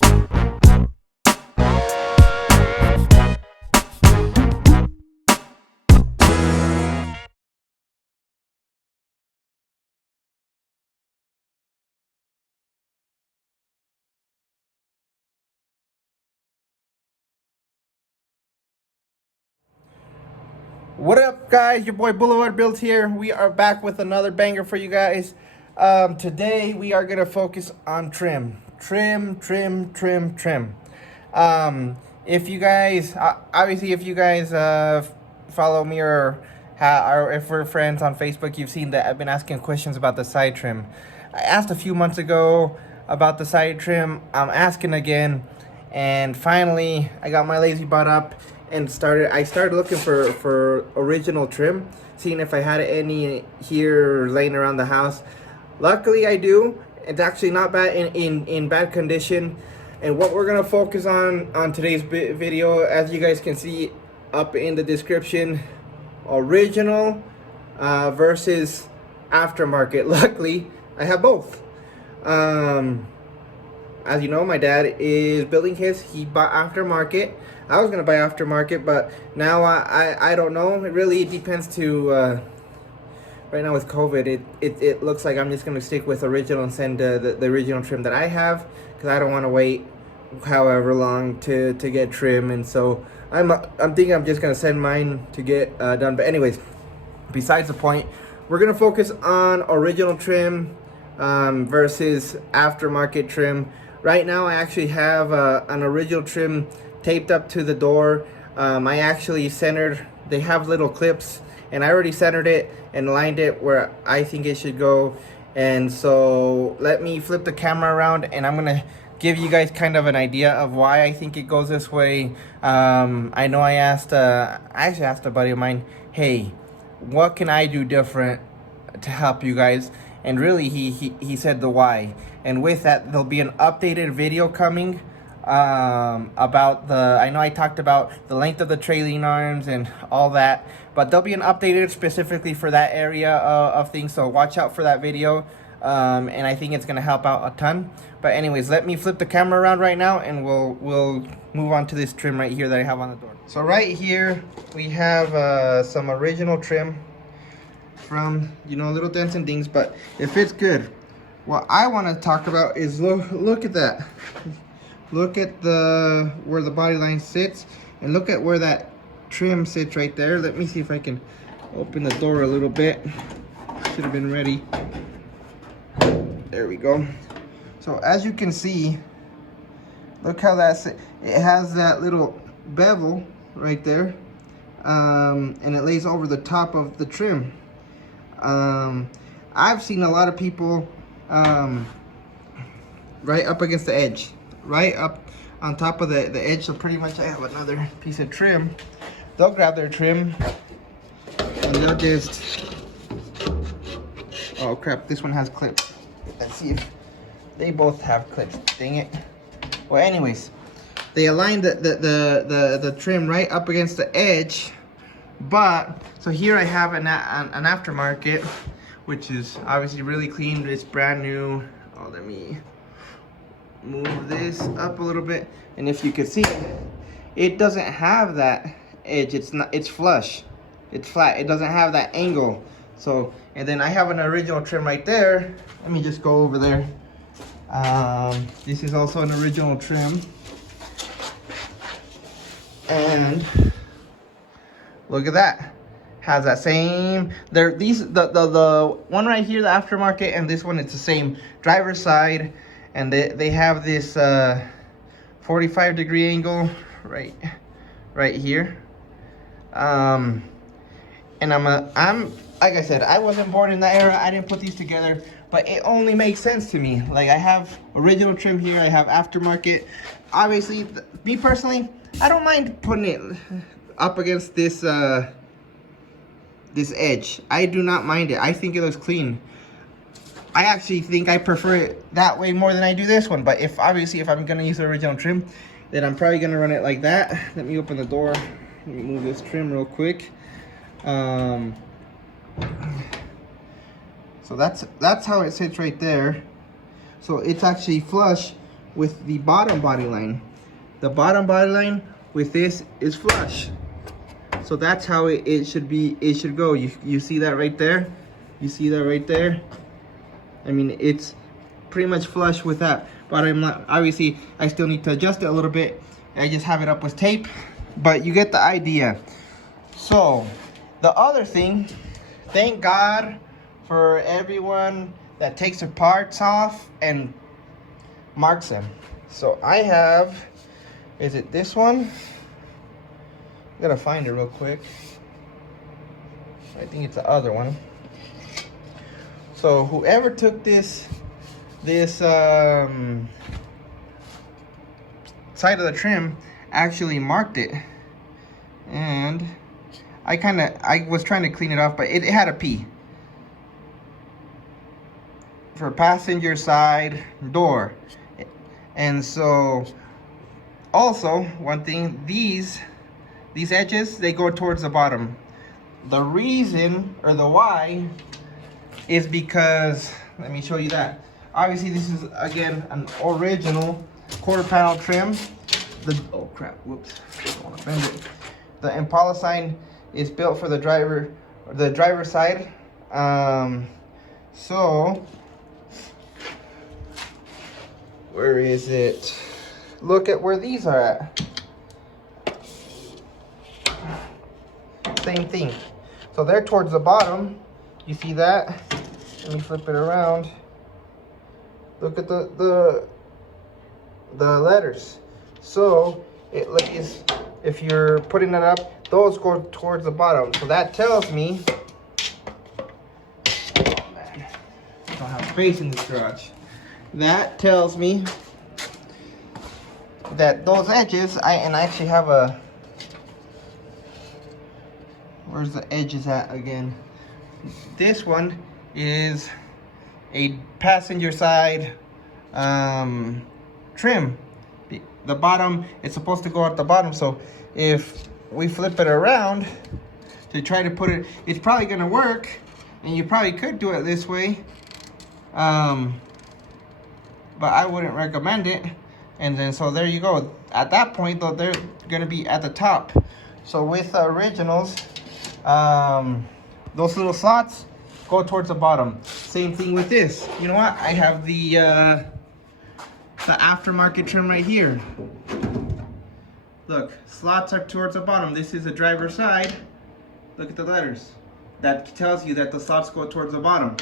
What up, guys? Your boy Boulevard Builds here. We are back with another banger for you guys. Today we are gonna focus on trim. If you guys, obviously, if you guys follow me or if we're friends on Facebook, you've seen that I've been asking questions about the side trim. I asked a few months ago about the side trim. I'm asking again, and finally I got my lazy butt up and started looking for original trim, seeing if I had any here laying around the house. Luckily I do. It's actually not bad in bad condition. And what we're gonna focus on today's video, as you guys can see up in the description, original versus aftermarket. Luckily I have both. As you know, my dad is building his. He bought aftermarket. I was gonna buy aftermarket, but now I don't know. It really depends to right now with COVID. It looks like I'm just gonna stick with original and send the original trim that I have, because I don't want to wait however long to get trim. And so I'm thinking I'm just gonna send mine to get done. But anyways, besides the point, we're gonna focus on original trim versus aftermarket trim. Right now I actually have an original trim taped up to the door. I actually centered, they have little clips, and I already centered it and lined it where I think it should go. And so let me flip the camera around and I'm gonna give you guys kind of an idea of why I think it goes this way. I know I actually asked a buddy of mine, hey, what can I do different to help you guys? And really he said the why. And with that, there'll be an updated video coming about I know I talked about the length of the trailing arms and all that, but there'll be an updated specifically for that area of things, so watch out for that video. And I think it's gonna help out a ton. But anyways, let me flip the camera around right now and we'll move on to this trim right here that I have on the door. So right here we have some original trim from, you know, little dents and dings, but it fits good. What I want to talk about is look at that. Look at where the body line sits, and look at where that trim sits right there. Let me see if I can open the door a little bit. Should have been ready. There we go. So as you can see, look how that's it has that little bevel right there, and it lays over the top of the trim. I've seen a lot of people right up against the edge, right up on top of the edge. So pretty much I have another piece of trim. They'll grab their trim and they'll just, oh crap, this one has clips. Let's see if they both have clips. Dang it. Well, anyways, they align the trim right up against the edge. But so here I have an aftermarket, which is obviously really clean. It's brand new. Oh, let me move this up a little bit, and if you can see, it doesn't have that edge. It's flush, it's flat. It doesn't have that angle. So, and then I have an original trim right there. Let me just go over there. This is also an original trim, and look at that. Has that same, the one right here, the aftermarket, and this one, it's the same driver's side, and they have this 45-degree angle right here. And I'm like I said, I wasn't born in that era. I didn't put these together, but it only makes sense to me. Like, I have original trim here, I have aftermarket. Obviously, me personally, I don't mind putting it up against this this edge. I do not mind it. I think it looks clean. I actually think I prefer it that way more than I do this one. But if I'm gonna use the original trim, then I'm probably gonna run it like that. Let me open the door. Let me move this trim real quick. So that's how it sits right there. So it's actually flush with the bottom body line. The bottom body line with this is flush. So that's how it should be. It should go. You see that right there? You see that right there? I mean, it's pretty much flush with that. But I'm not, obviously, I still need to adjust it a little bit. I just have it up with tape, but you get the idea. So the other thing, thank God for everyone that takes their parts off and marks them. So I have, is it this one? I gotta find it real quick. I think it's the other one. So whoever took this side of the trim actually marked it, and I was trying to clean it off, but it had a P for passenger side door. And so also one thing, these edges, they go towards the bottom. The reason, or the why, is because, let me show you that. Obviously this is, again, an original quarter panel trim. Oh crap, whoops, I don't want to bend it. The Impala sign is built for the driver side. So where is it? Look at where these are at. Same thing. So they're towards the bottom. You see that? Let me flip it around. Look at the letters. So it is, if you're putting it up, those go towards the bottom. So that tells me, oh man, I don't have space in this garage. That tells me that those edges, I actually have a, where's the edges at again? This one is a passenger side trim. The bottom, it's supposed to go at the bottom, so if we flip it around to try to put it, it's probably gonna work, and you probably could do it this way, but I wouldn't recommend it. And then so there you go. At that point though, they're gonna be at the top. So with the originals, those little slots go towards the bottom. Same thing with this. You know what? I have the aftermarket trim right here. Look, slots are towards the bottom. This is the driver's side. Look at the letters. That tells you that the slots go towards the bottom.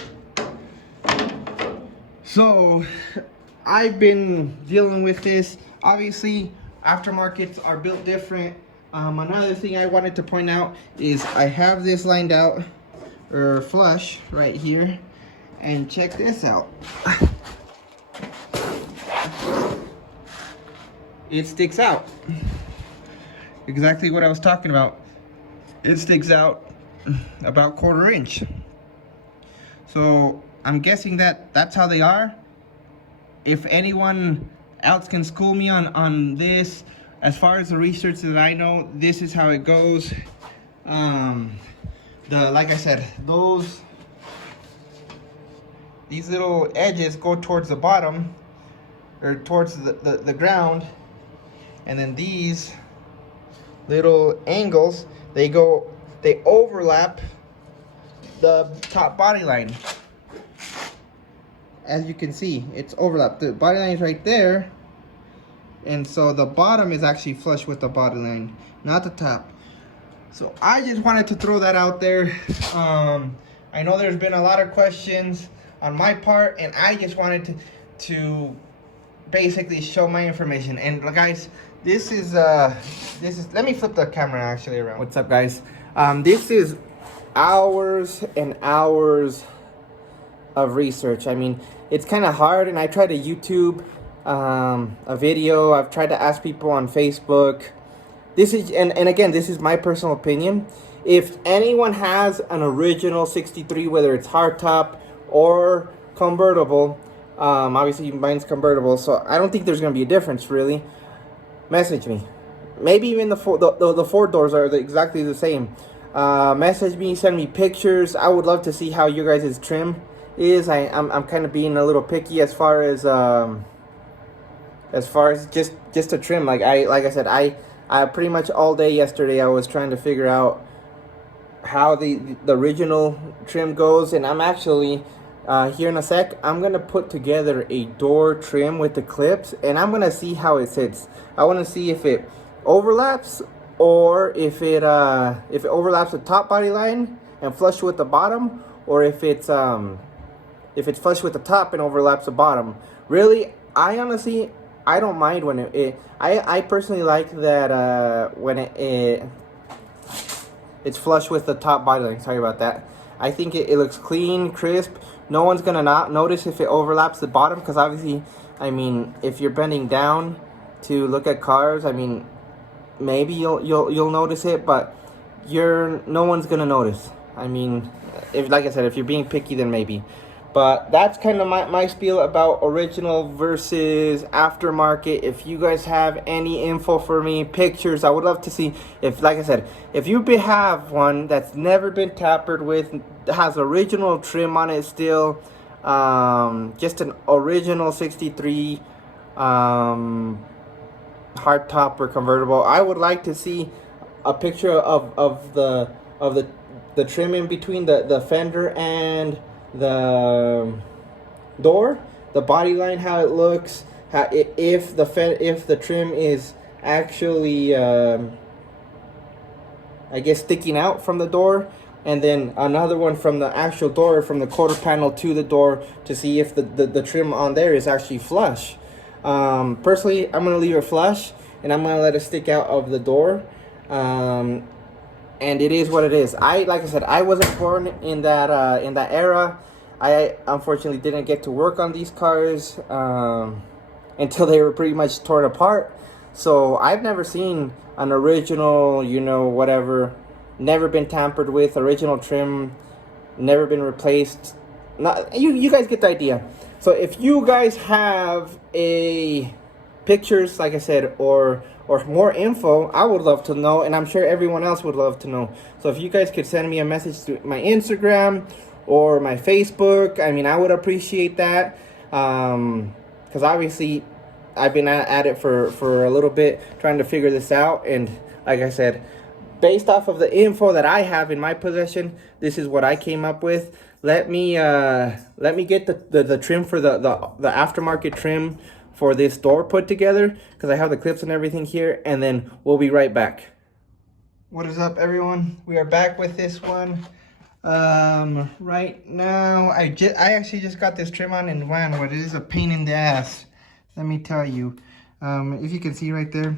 So I've been dealing with this. Obviously, aftermarkets are built different. Another thing I wanted to point out is I have this lined out, or flush, right here. And check this out. It sticks out. Exactly what I was talking about. It sticks out about 1/4 inch. So I'm guessing that that's how they are. If anyone else can school me on this, as far as the research that I know, this is how it goes. Like I said, these little edges go towards the bottom, or towards the ground, and then these little angles, they overlap the top body line. As you can see, it's overlapped. The body line is right there, and so the bottom is actually flush with the body line, not the top. So I just wanted to throw that out there. I know there's been a lot of questions on my part, and I just wanted to basically show my information. And guys, this is let me flip the camera actually around. What's up, guys? This is hours and hours of research. I mean, it's kind of hard, and I tried to YouTube a video. I've tried to ask people on Facebook. This is, and again, this is my personal opinion. If anyone has an original 63, whether it's hardtop or convertible, obviously mine's convertible, so I don't think there's gonna be a difference really. Message me. Maybe even the four doors are exactly the same. Message me, send me pictures. I would love to see how you guys' trim is. I'm kind of being a little picky as far as as far as just a trim. Like I said, I pretty much all day yesterday I was trying to figure out how the original trim goes, and I'm actually here in a sec I'm gonna put together a door trim with the clips, and I'm gonna see how it sits. I want to see if it overlaps, or if it overlaps the top body line and flush with the bottom, or if it's flush with the top and overlaps the bottom. Really, I honestly, I don't mind when I personally like that when it's flush with the top body line. Sorry about that. I think it looks clean, crisp. No one's gonna not notice if it overlaps the bottom, because obviously, I mean, if you're bending down to look at cars, I mean, maybe you'll notice it, but no one's gonna notice. I mean, if, like I said, if you're being picky, then maybe. But that's kind of my spiel about original versus aftermarket. If you guys have any info for me, pictures, I would love to see. If, like I said, if you have one that's never been tampered with, has original trim on it still, just an original 63 hardtop or convertible, I would like to see a picture of the trim in between the fender and the door, the body line, how it looks, if the trim is actually I guess sticking out from the door, and then another one from the actual door, from the quarter panel to the door, to see if the trim on there is actually flush. Personally, I'm gonna leave it flush, and I'm gonna let it stick out of the door. And it is what it is. Like I said, I wasn't born in that era. I unfortunately didn't get to work on these cars until they were pretty much torn apart. So I've never seen an original, whatever, never been tampered with, original trim, never been replaced. Not you guys get the idea. So if you guys have pictures, like I said, or more info, I would love to know, and I'm sure everyone else would love to know. So if you guys could send me a message to my Instagram or my Facebook, I mean, I would appreciate that, because obviously I've been at it for a little bit, trying to figure this out, and like I said, based off of the info that I have in my possession, this is what I came up with. Let me get the trim for the aftermarket trim for this door put together, because I have the clips and everything here, and then we'll be right back. What is up, everyone? We are back with this one. Right now, I actually just got this trim on, and man, what it is a pain in the ass. Let me tell you. If you can see right there,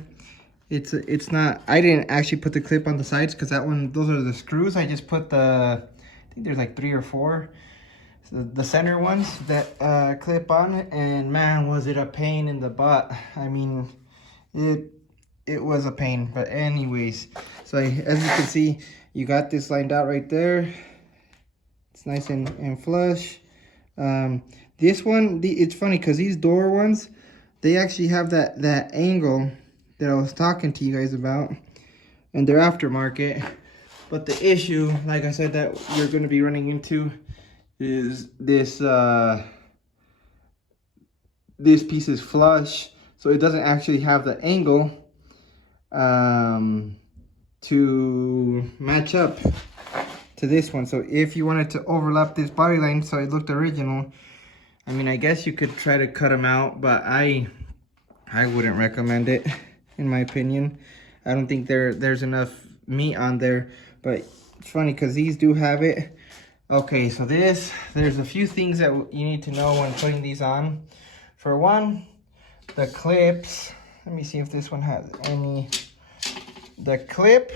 it's not. I didn't actually put the clip on the sides, because those are the screws. I just put I think there's like 3 or 4. The center ones that clip on, and man, was it a pain in the butt. I mean, it was a pain. But anyways, so as you can see, you got this lined out right there. It's nice and flush. This one, it's funny because these door ones, they actually have that angle that I was talking to you guys about, and they're aftermarket. But the issue, like I said, that you're going to be running into is this this piece is flush, so it doesn't actually have the angle to match up to this one. So if you wanted to overlap this body line so it looked original, I mean, I guess you could try to cut them out, but I wouldn't recommend it, in my opinion. I don't think there's enough meat on there. But it's funny because these do have it. Okay, so there's a few things that you need to know when putting these on. For one, the clips. Let me see if this one has any. The clip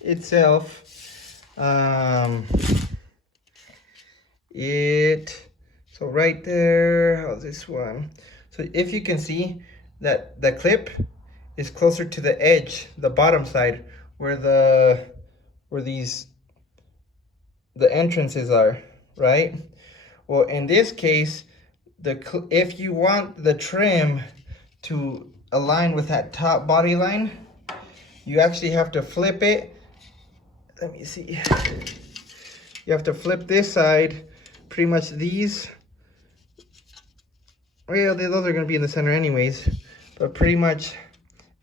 itself, so right there, how's this one? So if you can see that the clip is closer to the edge, the bottom side, where the entrances are, right? Well, in this case, if you want the trim to align with that top body line, you actually have to flip it. Let me see. You have to flip this side, pretty much these well, those are going to be in the center anyways, but pretty much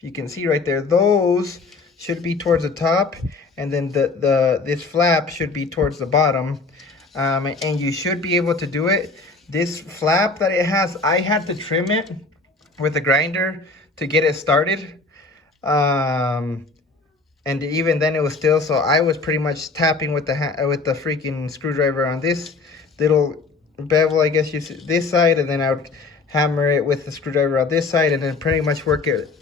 you can see right there, those should be towards the top, and then this flap should be towards the bottom, and you should be able to do it. This flap that it has, I had to trim it with a grinder to get it started, and even then it was still, so I was pretty much tapping with the freaking screwdriver on this little bevel, I guess you see, this side, and then I would hammer it with the screwdriver on this side, and then pretty much work it.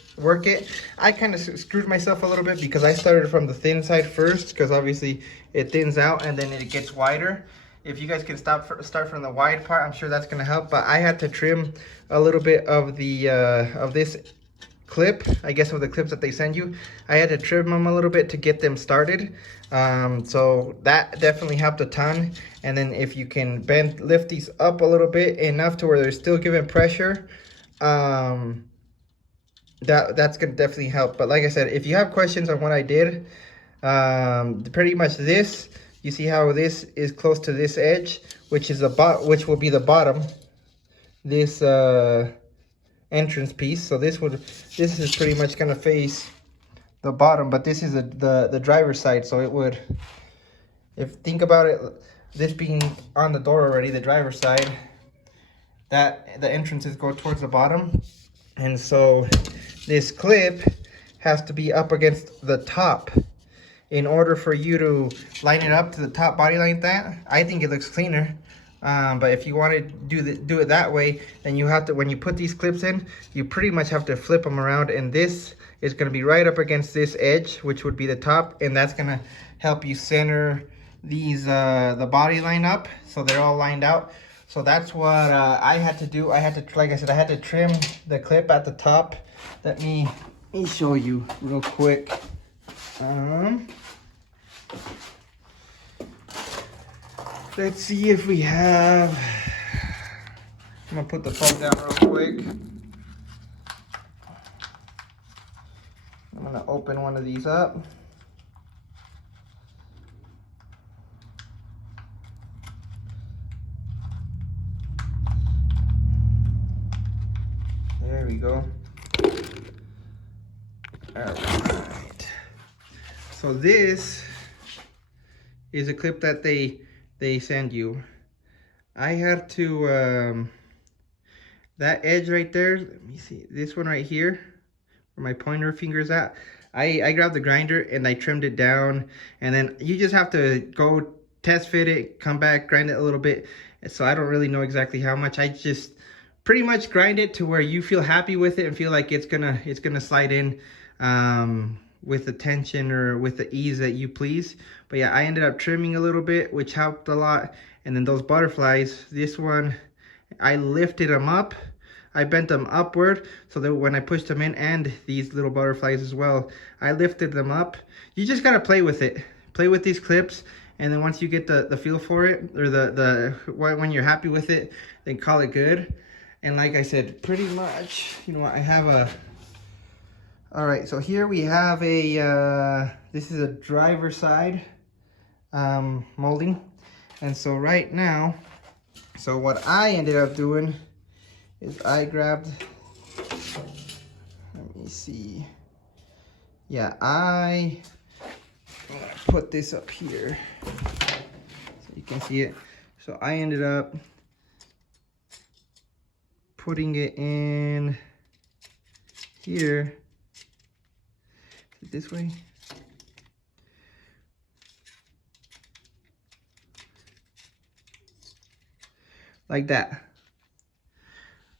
I kind of screwed myself a little bit because I started from the thin side first, because obviously it thins out and then it gets wider. If you guys can start from the wide part, I'm sure that's going to help. But I had to trim a little bit of the of this clip, I guess, of the clips that they send you. I had to trim them a little bit to get them started, so that definitely helped a ton. And then if you can lift these up a little bit enough to where they're still giving pressure, that's gonna definitely help. But like I said, if you have questions on what I did, pretty much this, you see how this is close to this edge, which will be the bottom, this entrance piece. So this is pretty much gonna face the bottom, but this is the driver's side, so it would, if think about it, this being on the door already, the driver's side, that the entrances go towards the bottom, and so this clip has to be up against the top in order for you to line it up to the top body like that. I think it looks cleaner. But if you want to do it that way, then you have to, when you put these clips in, you pretty much have to flip them around, and this is going to be right up against this edge, which would be the top, and that's going to help you center these the body line up so they're all lined out. So that's what I had to do. I had to, like I said, I had to trim the clip at the top. Let me show you real quick. Let's see if we have, I'm gonna put the phone down real quick. I'm gonna open one of these up. There we go. All right. So this is a clip that they send you. I had to, that edge right there, let me see, this one right here, where my pointer finger's at, I grabbed the grinder and I trimmed it down, and then you just have to go test fit it, come back, grind it a little bit. So I don't really know exactly how much. I just pretty much grind it to where you feel happy with it and feel like it's gonna slide in with the tension or with the ease that you please. But yeah, I ended up trimming a little bit, which helped a lot. And then those butterflies, this one, I lifted them up, I bent them upward so that when I pushed them in, and these little butterflies as well, I lifted them up. You just gotta play with it, play with these clips, and then once you get the feel for it, or when you're happy with it, then call it good. And like I said, pretty much, you know what, I have a, all right, so here we have a, this is a driver side molding. And so right now, so what I ended up doing is I grabbed, let me see. Yeah, I'm gonna put this up here so you can see it. So I ended up putting it in here. This way. Like that.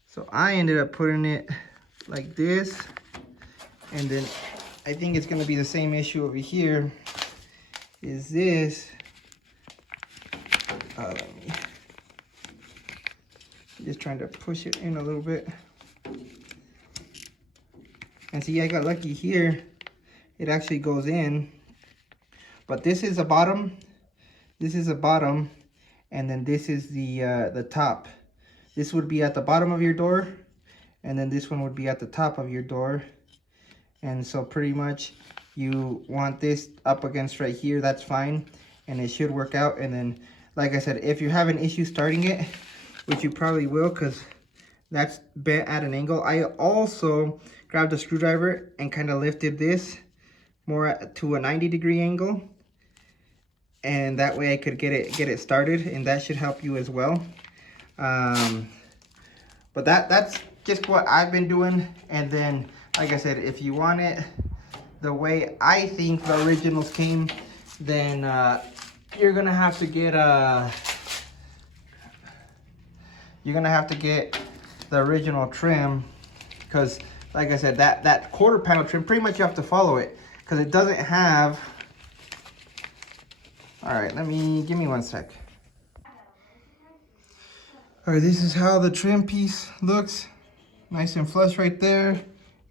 So I ended up putting it like this, and then I think it's going to be the same issue over here. Is this, let me, just trying to push it in a little bit. And see, I got lucky here. It actually goes in, but this is a bottom, this is a bottom, and then this is the top. This would be at the bottom of your door, and then this one would be at the top of your door. And so pretty much you want this up against right here, that's fine, and it should work out. And then, like I said, if you're having issues starting it, which you probably will, because That's bent at an angle. I also grabbed a screwdriver and kind of lifted this more to a 90-degree angle, and that way I could get it started, and that should help you as well. But that's just what I've been doing. And then, like I said, if you want it the way I think the originals came, then you're gonna have to get the original trim, because like I said, that quarter panel trim, pretty much you have to follow it, because it doesn't have. All right, give me one sec. All right, this is how the trim piece looks, nice and flush right there.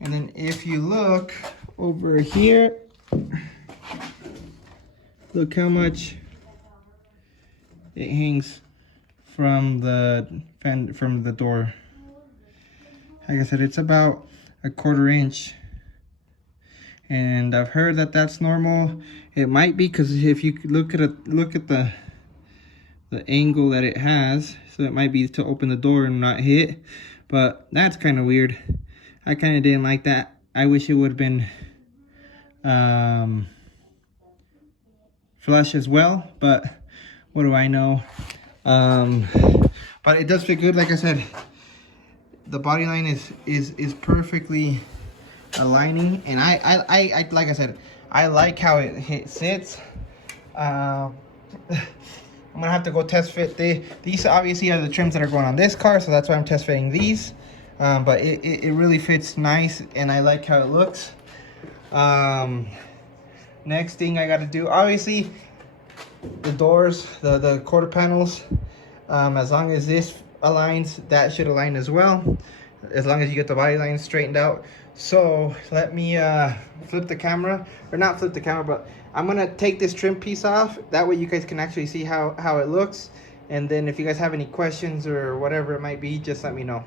And then if you look over here, look how much it hangs from the door. Like I said, it's about a 1/4 inch, and I've heard that that's normal. It might be, because if you look at the angle that it has, so it might be to open the door and not hit. But that's kind of weird. I kind of didn't like that. I wish it would have been flush as well, but what do I know? But it does fit good. Like I said, the body line is perfectly aligning, and I like I said, I like how it sits. I'm gonna have to go test fit these obviously are the trims that are going on this car, so that's why I'm test fitting these. But it really fits nice, and I like how it looks. Next thing I got to do, obviously, the doors, the quarter panels. As long as this aligns, that should align as well, as long as you get the body line straightened out. So let me flip the camera, or not flip the camera, but I'm gonna take this trim piece off. That way you guys can actually see how it looks. And then if you guys have any questions or whatever it might be, just let me know.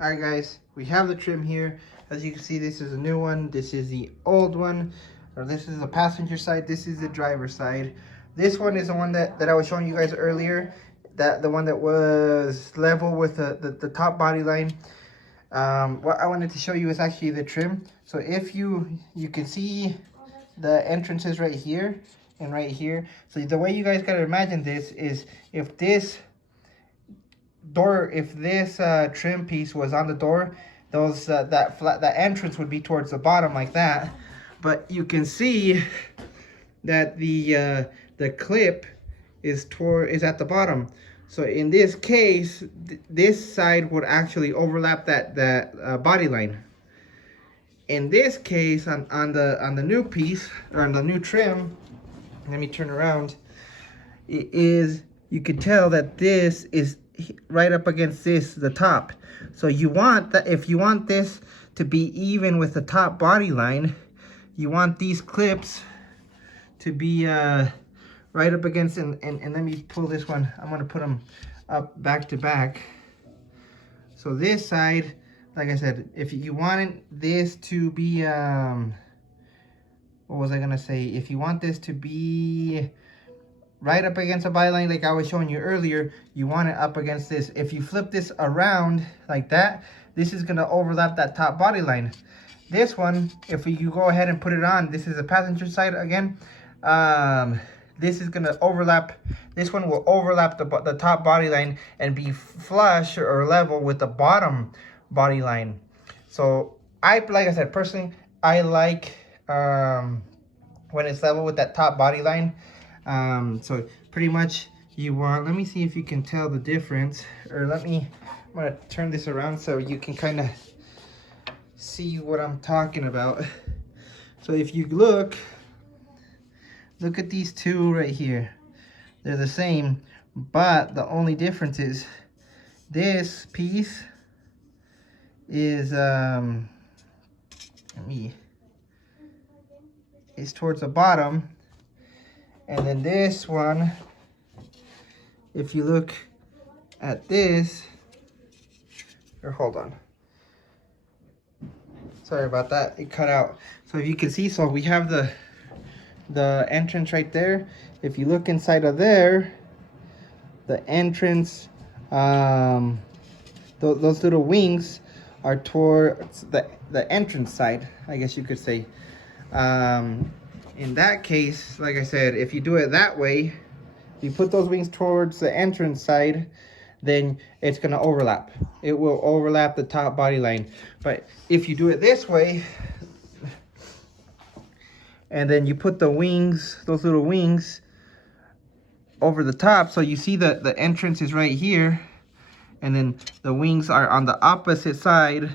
All right, guys, we have the trim here. As you can see, this is a new one. This is the old one, or this is the passenger side. This is the driver's side. This one is the one that I was showing you guys earlier. The one that was level with the top body line. What I wanted to show you is actually the trim. So if you can see the entrances right here and right here. So the way you guys gotta imagine this is, if this trim piece was on the door, that entrance would be towards the bottom like that. But you can see that the clip is at the bottom. So in this case, this side would actually overlap that body line. In this case, on the new piece, or on the new trim, let me turn around, you can tell that this is right up against the top. So you want that, if you want this to be even with the top body line, you want these clips to be right up against, and let me pull this one. I'm gonna put them up back to back. So this side, like I said, if you wanted this to be what was I gonna say? If you want this to be right up against a body line, like I was showing you earlier, you want it up against this. If you flip this around like that, this is gonna overlap that top body line. This one, if you go ahead and put it on, this is the passenger side again. This is gonna overlap. This one will overlap the top body line and be flush or level with the bottom body line. So like I said, personally, I like when it's level with that top body line. So pretty much you want, let me see if you can tell the difference, or I'm gonna turn this around so you can kind of see what I'm talking about. So if you look at these two right here, they're the same, but the only difference is this piece is is towards the bottom, and then this one, if you look at this, or hold on, sorry about that, it cut out. So if you can see, so we have the entrance right there. If you look inside of there, the entrance those little wings are towards the entrance side, I guess you could say. In that case, like I said, if you do it that way, you put those wings towards the entrance side, then it's going to overlap. It will overlap the top body line. But if you do it this way, and then you put the wings, those little wings, over the top, so you see the entrance is right here, and then the wings are on the opposite side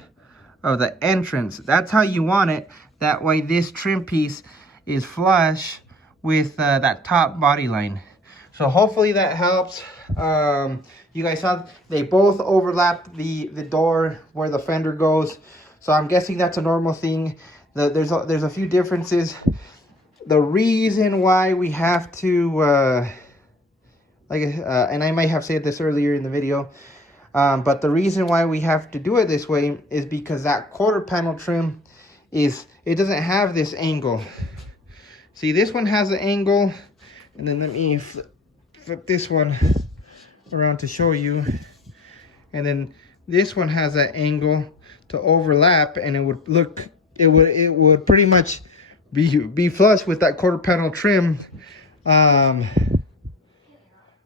of the entrance. That's how you want it. That way this trim piece is flush with that top body line. So hopefully that helps. You guys saw they both overlap the door where the fender goes. So I'm guessing that's a normal thing. There's a few differences. The reason why we have to, and I might have said this earlier in the video, but the reason why we have to do it this way is because that quarter panel trim it doesn't have this angle. See, this one has an angle, and then let me flip this one around to show you. And then this one has that angle to overlap, and it would pretty much be flush with that quarter panel trim. But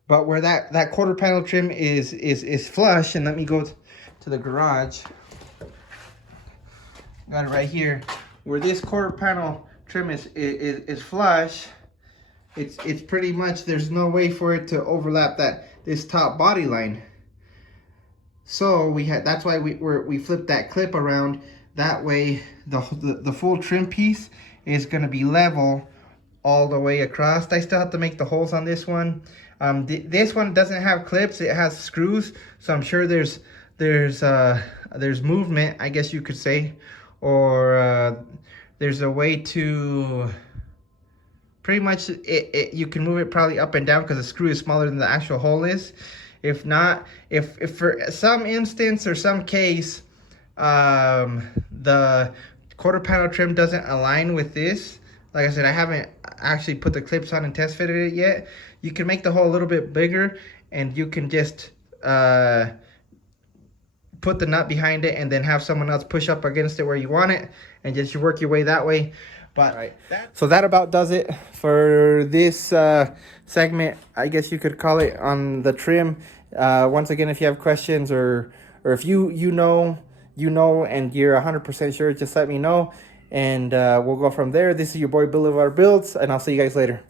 where that quarter panel trim is flush, and let me go to the garage. Got it right here. Where this quarter panel trim is flush, it's pretty much, there's no way for it to overlap this top body line. So that's why we flipped that clip around. That way the full trim piece is going to be level all the way across. I still have to make the holes on this one. This one doesn't have clips, it has screws, so I'm sure there's movement, I guess you could say, or there's a way to pretty much you can move it probably up and down because the screw is smaller than the actual hole is. If not, if for some instance or some case the quarter panel trim doesn't align with this, like I said, I haven't actually put the clips on and test fitted it yet. You can make the hole a little bit bigger, and you can just put the nut behind it and then have someone else push up against it where you want it, and just you work your way that way. But so that about does it for this segment, I guess you could call it, on the trim. Once again, if you have questions or if you know and you're 100% sure, just let me know, and we'll go from there. This is your boy Boulevard Builds, and I'll see you guys later.